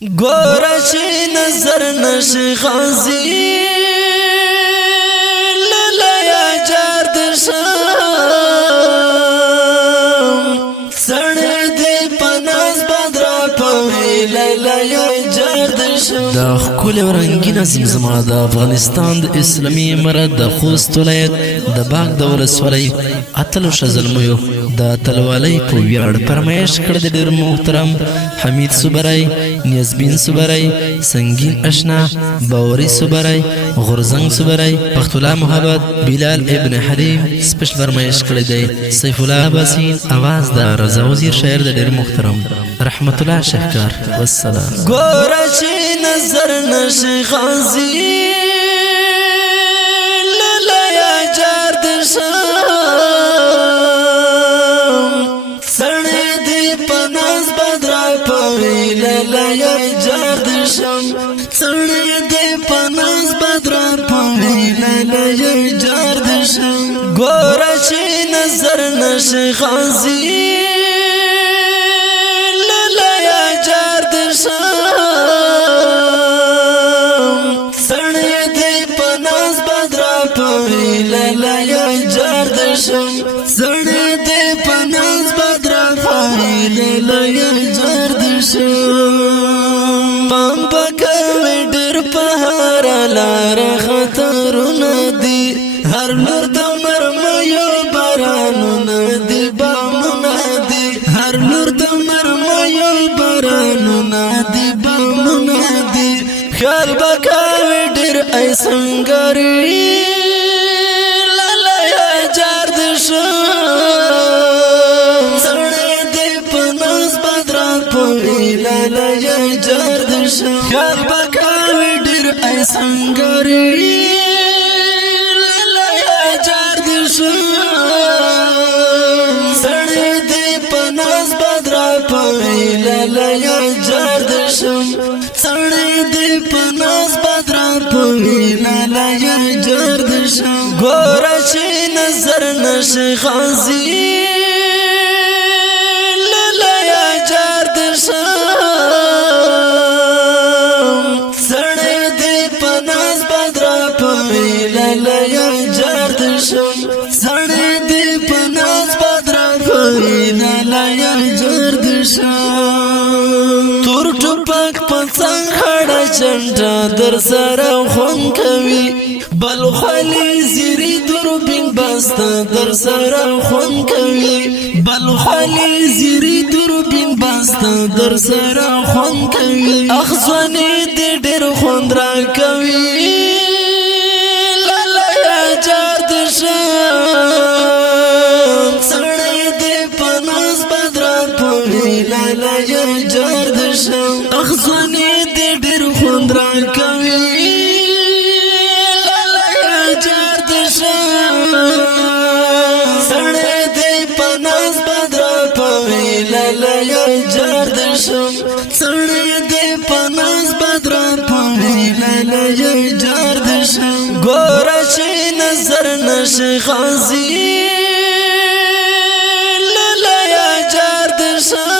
گورا چی نظر نشی غازی للیا جار دشم سڑی دی پناز بدرا پوی للیا جار دشم دا خکول و رنگین زمزما دا افغانستان دا اسلامی امارت دا خوست ولایت دا باغ دا ولسوالی اتلو شزلمیو دا تلوالی پو ویار پرمایش کرده دیر محترم حمید سوبرای نیازبین سوبرای سنگین اشنا باوری سوبرای غرزنگ سوبرای پختولا محبت بلال ابن حلیم سپش فرمایش کرده سیف الله عباسی آواز دا رضا وزیر شاعر دا دیر محترم رحمت الله شهکار والسلام گورا چی نظر نشی غازی للیا جار دشم سڑی دی پناز بدرا پوی للیا جار دشم سڑی دی پناز بدرا پوی للیا جار دشم گورا چی نظر نشی غازی للیا جار دشم سڑی دی پناز بدرا پوی للیا جار دشم سڑی دی پناز بدرا پوی للیا جار دشم پام پکوی ډیر پهارا لار خطرونه دی هر لور د مرمیو بارانونه دی بامونه دی هر لور د مرمیو بارانونه دی بامونه دی خیال پکوی ډیر ای سنگری للیا جار دشم سړی دی پناز بدرا پوی للیا جار دشم خیال پکوی ډیر ای سنگری للیا جار دشم سړی دی پناز بدرا پوی للیا جار دشم سړی دی پناز بدرا پوی للیا جار دشم گورا چی نظر نشی غازی للیا جار دشم سڑی دی پناز بدرا پوی للیا جار دشم سڑی دی پناز بدرا پوی للیا جار دشم تور ټوپک پڅنګ خړه چنټا در سره خون کوي بل خلی زیری دوربین باستا در سره خون کوي بل خلی زیری دوربین باستا در سره خون کوي اخزونی دې ډېر خوند را کوي للیا جار دشم سړی دې پناز بدرا پوی للیا جار دشم اخزونی دې ډېر خوند را کوي للیا جار دشم سړی دې پناز بدرا پوی للیا جار دشم سړی دې پناز بدرا پوی للیا جار دشم گورا چی نظر نشی غازی للیا جار دشم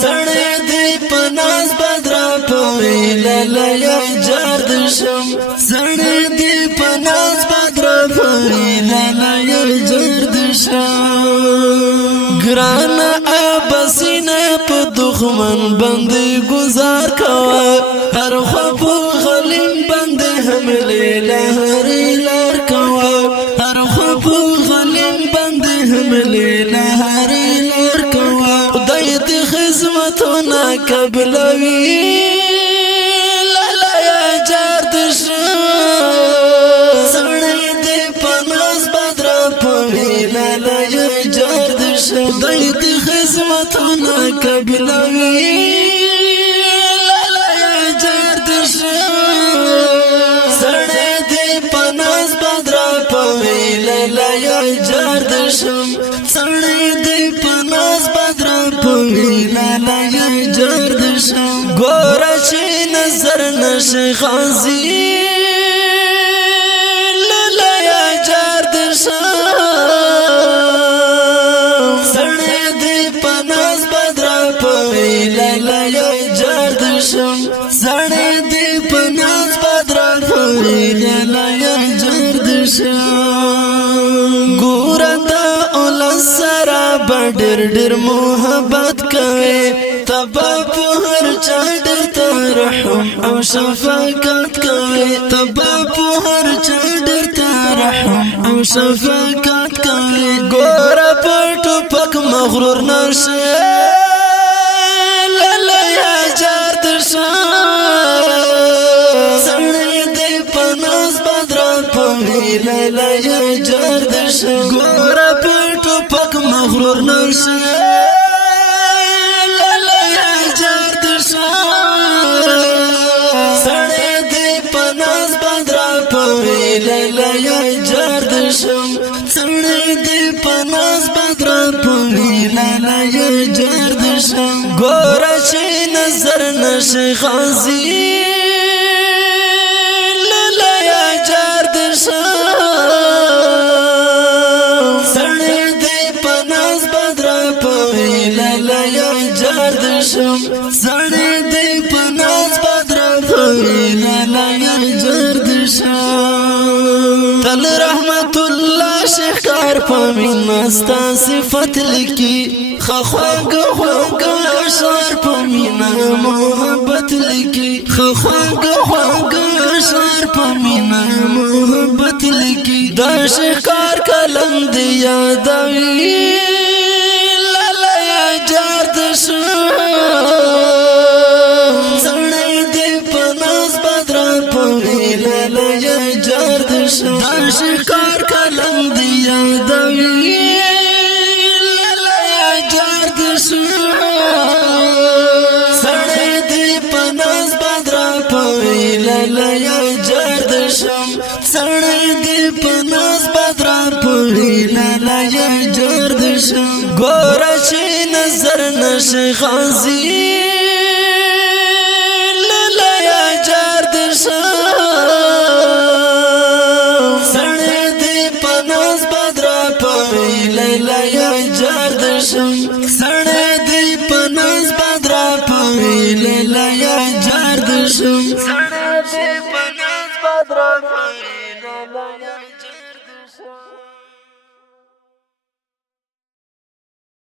سڑی دی پناز بدرا پوی للیا جار دشم سڑی دی پناز بدرا پوی للیا جار دشم گران آبسین پا دخمن بندی گزار کوا هر خواب غلیم بندی حملی لہری لار کوا هر خواب غلیم بندی حملی لہری لار کوا خدای دی خدمتونا قبلوی للیا جار دشم سڑی دی پناز بدرا پوی للیا جار دشم خدای دی خدمتونا قبلوی للیا جار دشم سڑی دی پناز بدرا پوی للیا جار دشم سڑی دی پناز بدرا پوی للیا جار دشم گورا چی نظر نشی غازی للیا جار دشم سڑی دی پناز بدرا پوی ډېر ډېر محبت کوي تبا په هر چا ډېر ترحم او شفقت کوي تبا په هر چا ډېر ترحم او شفقت کوي ګور په ټوپک مغرور نشه لاله یا جار درشه سړی دې په ناز بدرا پوي لاله یا جار درشه ګور په ټوپک مغرور نشه لاله یا جار درشه سړی دې په ناز بدرا پوي لاله یا جار درشه سړی دې په ناز بدرا پوي لاله یا جار درشه ګور چې نظر نشي غازي لاله یا جار درشه سړی دې په ناز بدرا پوي لاله یا جار درشه سړی دې په ناز بدرا پوي لاله یا جار درشه تل رحمت الله شیخ کار پمینا ستا صفت لکی خخواگ خواگ اشعار پمینا محبت لکی خخواگ خواگ اشعار پمینا محبت لکی دا شیخ کار کلم دی یادوی لاله یا جار درشه سړی دې په ناز بدرا پوي لاله یا جار درشه دا شیخ کار کلم دی یادوي لاله یا جار درشه سړی دې په ناز بدرا پوي لاله یا جار درشه سړی دې په ناز بدرا پوي لاله یا جار درشه ګور چې نظر نشي غازي لاله یا جار درشه سړی دې په ناز بدرا پوي لاله یا جار درشه سړی دې په ناز بدرا پوي لاله یا جار درشه سړی دې په ناز بدرا پوي